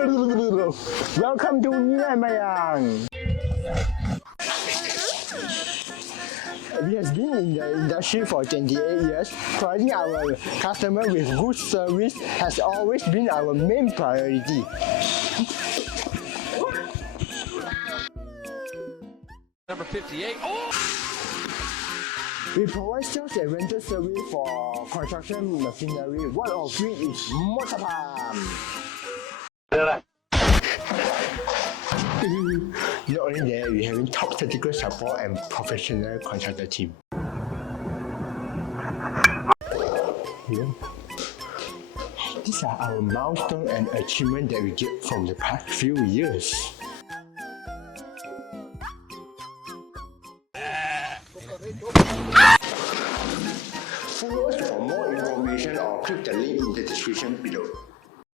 Welcome to Nilai Mayang. We have been in the industry for 28 years. Providing our customer with good service has always been our main priority. Number 58. We provide sales and rental service for construction machinery, one of which is motor pump. Not only that, we have top technical support and professional contractor team. These are our milestones and achievements that we get from the past few years. Follow us for more information or click the link in the description below.